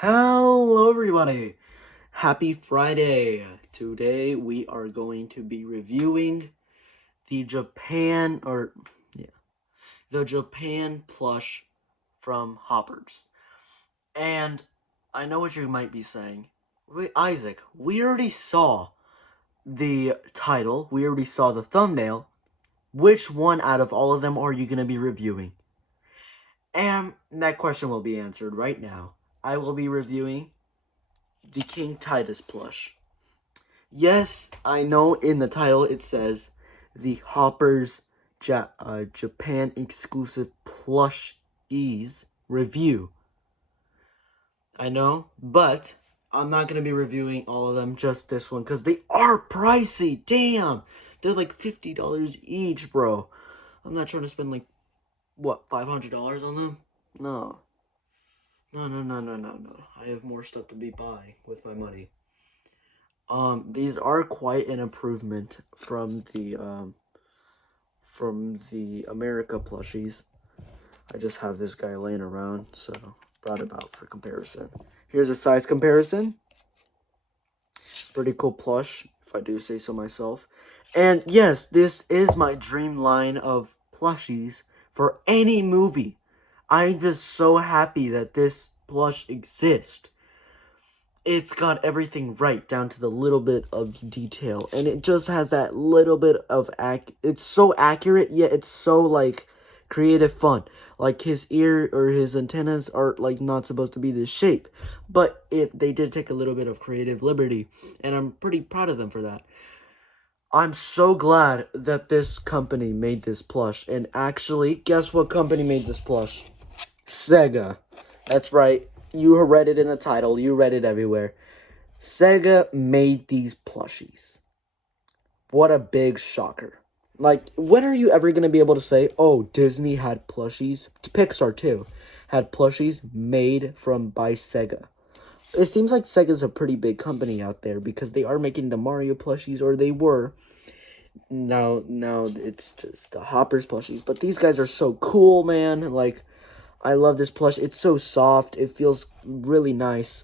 Hello everybody! Happy Friday! Today we are going to be reviewing the the Japan plush from Hoppers. And I know what you might be saying. Wait, Isaac, we already saw the title, we already saw the thumbnail. Which one out of all of them are you going to be reviewing? And that question will be answered right now. I will be reviewing the King Titus plush. Yes, I know in the title it says the Hoppers Japan exclusive plushies review. I know, but I'm not going to be reviewing all of them, just this one, because they are pricey. Damn! They're like $50 each, bro. I'm not trying to spend like, what, $500 on them? No. No. I have more stuff to be buying with my money. These are quite an improvement from the America plushies. I just have this guy laying around, so brought it out for comparison. Here's a size comparison. Pretty cool plush, if I do say so myself. And yes, this is my dream line of plushies for any movie. I'm just so happy that this plush exists. It's got everything right down to the little bit of detail, and it just has that little bit of it's so accurate, yet it's so like creative fun. Like his ear or his antennas are like not supposed to be this shape, but they did take a little bit of creative liberty, and I'm pretty proud of them for that. I'm so glad that this company made this plush. And actually, guess what company made this plush? Sega. That's right. You read it in the title. You read it everywhere. Sega made these plushies. What a big shocker. Like, when are you ever going to be able to say, oh, Disney had plushies? Pixar, too, had plushies made by Sega. It seems like Sega's a pretty big company out there because they are making the Mario plushies, or they were. Now it's just the Hoppers plushies. But these guys are so cool, man. Like, I love this plush. It's so soft. It feels really nice.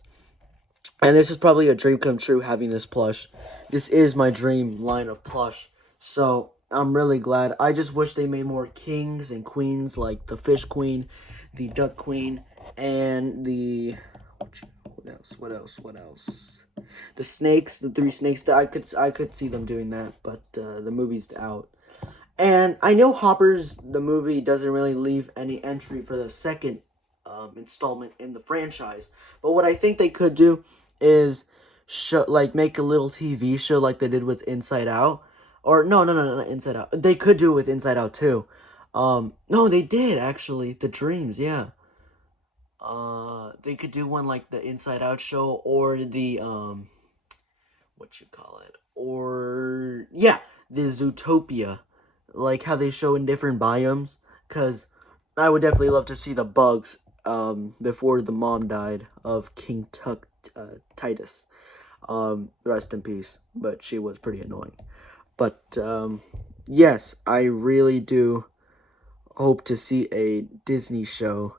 And this is probably a dream come true, having this plush. This is my dream line of plush. So I'm really glad. I just wish they made more kings and queens, like the fish queen, the duck queen, and the what else? The snakes, the three snakes. I could see them doing that, but the movie's out. And I know Hoppers, the movie, doesn't really leave any entry for the second installment in the franchise. But what I think they could do is make a little TV show like they did with Inside Out. Or no, not Inside Out. They could do it with Inside Out too. No, they did actually. The Dreams, yeah. They could do one like the Inside Out show, or the what you call it, or yeah, the Zootopia, like how they show in different biomes. Cause I would definitely love to see the bugs before the mom died of King Titus. Rest in peace. But she was pretty annoying. But yes, I really do hope to see a Disney show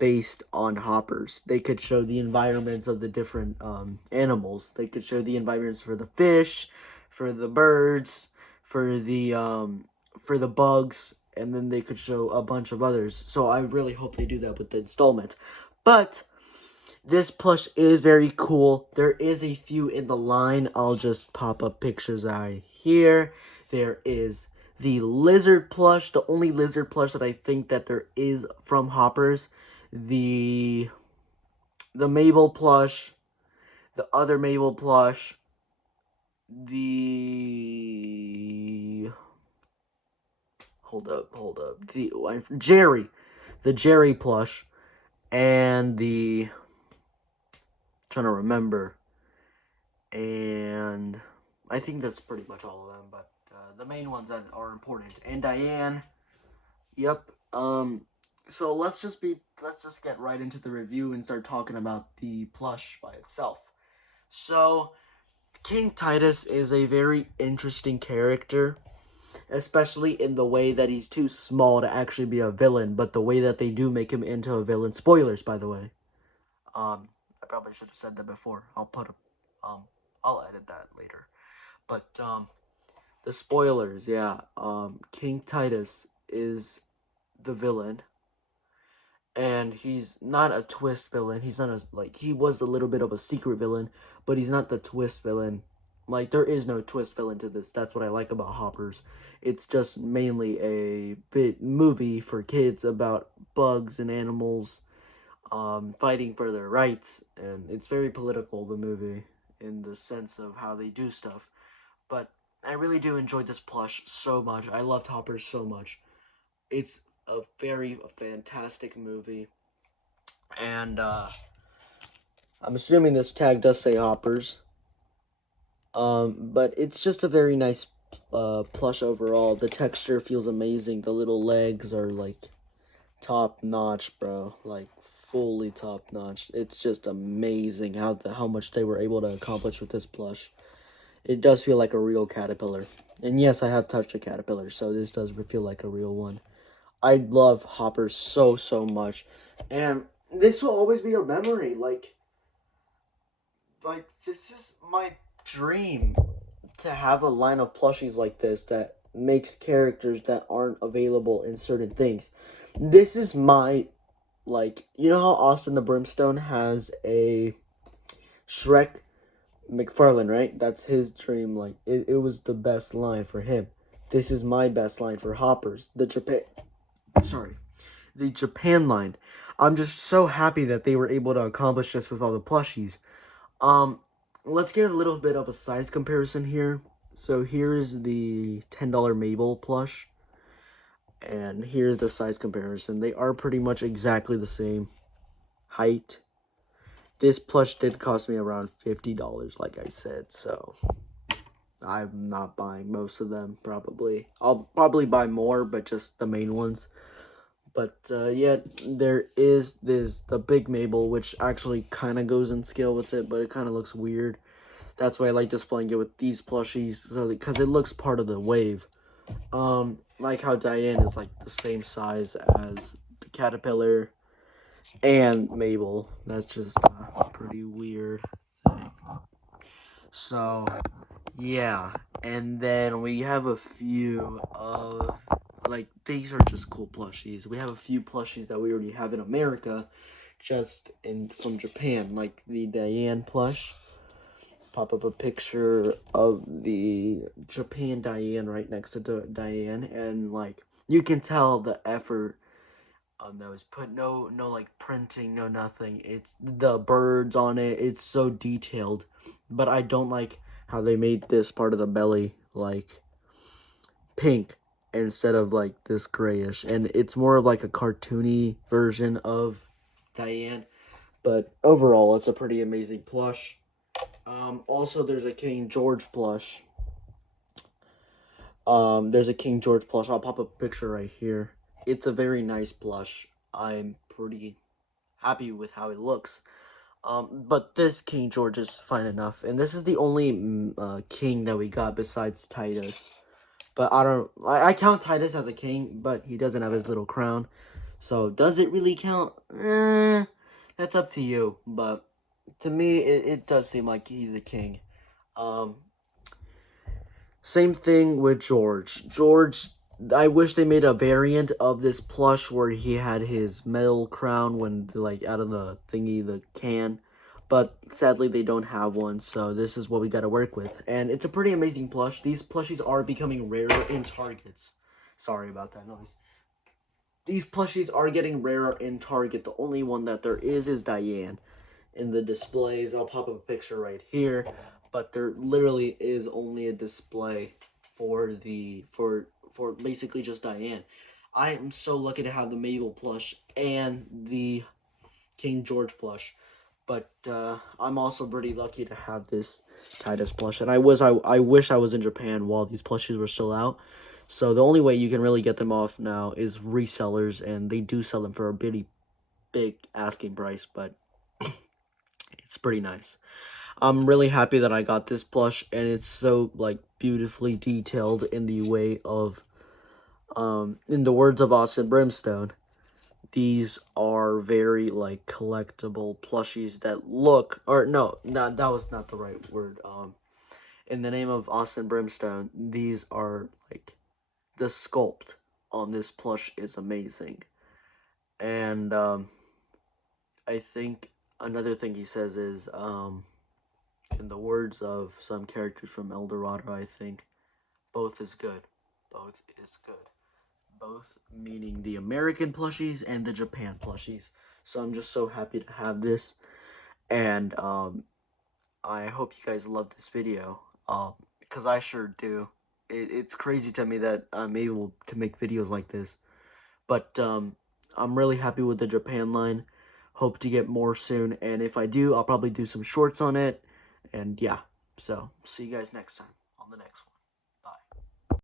based on Hoppers. They could show the environments of the different animals. They could show the environments for the fish, for the birds, for the bugs, and then they could show a bunch of others. So I really hope they do that with the installment. But this plush is very cool. There is a few in the line. I'll just pop up pictures right here. There is the lizard plush, the only lizard plush that I think that there is from Hoppers. The Mabel plush, the other Mabel plush, the hold up, the Jerry plush, and trying to remember, and I think that's pretty much all of them. But the main ones that are important, and Diane, yep. So let's just get right into the review and start talking about the plush by itself. So, King Titus is a very interesting character, especially in the way that he's too small to actually be a villain, but the way that they do make him into a villain. Spoilers, by the way. Um, probably should have said that before. I'll edit that later. But the spoilers, yeah. King Titus is the villain, and he's not a twist villain. He's not he was a little bit of a secret villain, but he's not the twist villain. Like, there is no twist villain to this. That's what I like about Hoppers. It's just mainly a movie for kids about bugs and animals fighting for their rights, and it's very political, the movie, in the sense of how they do stuff. But I really do enjoy this plush so much. I loved Hoppers so much. It's a very fantastic movie, and I'm assuming this tag does say Hoppers. But it's just a very nice plush overall. The texture feels amazing. The little legs are like top notch, bro. Like fully top notch. It's just amazing how much they were able to accomplish with this plush. It does feel like a real caterpillar. And yes, I have touched a caterpillar, so this does feel like a real one. I love Hoppers so much. And this will always be a memory. Like this is my dream, to have a line of plushies like this that makes characters that aren't available in certain things. This is my, like, you know how Austin the Brimstone has a Shrek McFarlane, right? That's his dream. Like, it was the best line for him. This is my best line for Hoppers. The Japan line. I'm just so happy that they were able to accomplish this with all the plushies. Let's get a little bit of a size comparison here. So here's the $10 Mabel plush, and here's the size comparison. They are pretty much exactly the same height. This plush did cost me around $50, like I said, so I'm not buying most of them, probably. I'll probably buy more, but just the main ones. But yeah, there is the big Mabel, which actually kind of goes in scale with it, but it kind of looks weird. That's why I like displaying it with these plushies, so because it looks part of the wave. Like how Diane is like the same size as the caterpillar and Mabel. That's just a pretty weird thing. So yeah, and then we have a few of, like, these are just cool plushies. We have a few plushies that we already have in America, just from Japan, like the Diane plush. Pop up a picture of the Japan Diane right next to Diane, and like you can tell the effort that was put. No like printing, no nothing. It's the birds on it. It's so detailed, but I don't like how they made this part of the belly like pink instead of like this grayish, and it's more of like a cartoony version of Diane. But overall, it's a pretty amazing plush. Also, there's a King George plush. There's a King George plush. I'll pop a picture right here. It's a very nice plush. I'm pretty happy with how it looks. But this King George is fine enough. And this is the only king that we got besides Titus. But I count Titus as a king, but he doesn't have his little crown. So, does it really count? That's up to you. But to me, it does seem like he's a king. Same thing with George. George, I wish they made a variant of this plush where he had his metal crown when, like, out of the thingy, the can. But sadly, they don't have one, so this is what we gotta work with. And it's a pretty amazing plush. These plushies are becoming rarer in Targets. Sorry about that noise. These plushies are getting rarer in Target. The only one that there is Diane. In the displays, I'll pop up a picture right here. But there literally is only a display for basically just Diane. I am so lucky to have the Mabel plush and the King George plush. But I'm also pretty lucky to have this Titus plush. And I wish I was in Japan while these plushies were still out. So the only way you can really get them off now is resellers, and they do sell them for a pretty big asking price, but it's pretty nice. I'm really happy that I got this plush, and it's so, like, beautifully detailed in the way of, in the words of Austin Brimstone, these are very like collectible plushies that look, or no, that was not the right word. In the name of Austin Brimstone, these are like, the sculpt on this plush is amazing. And I think another thing he says is, in the words of some characters from El Dorado, I think both is good. Both is good. Both meaning the American plushies and the Japan plushies. So I'm just so happy to have this. And I hope you guys love this video. Because I sure do. It's crazy to me that I'm able to make videos like this. But I'm really happy with the Japan line. Hope to get more soon. And if I do, I'll probably do some shorts on it. And yeah. So see you guys next time on the next one.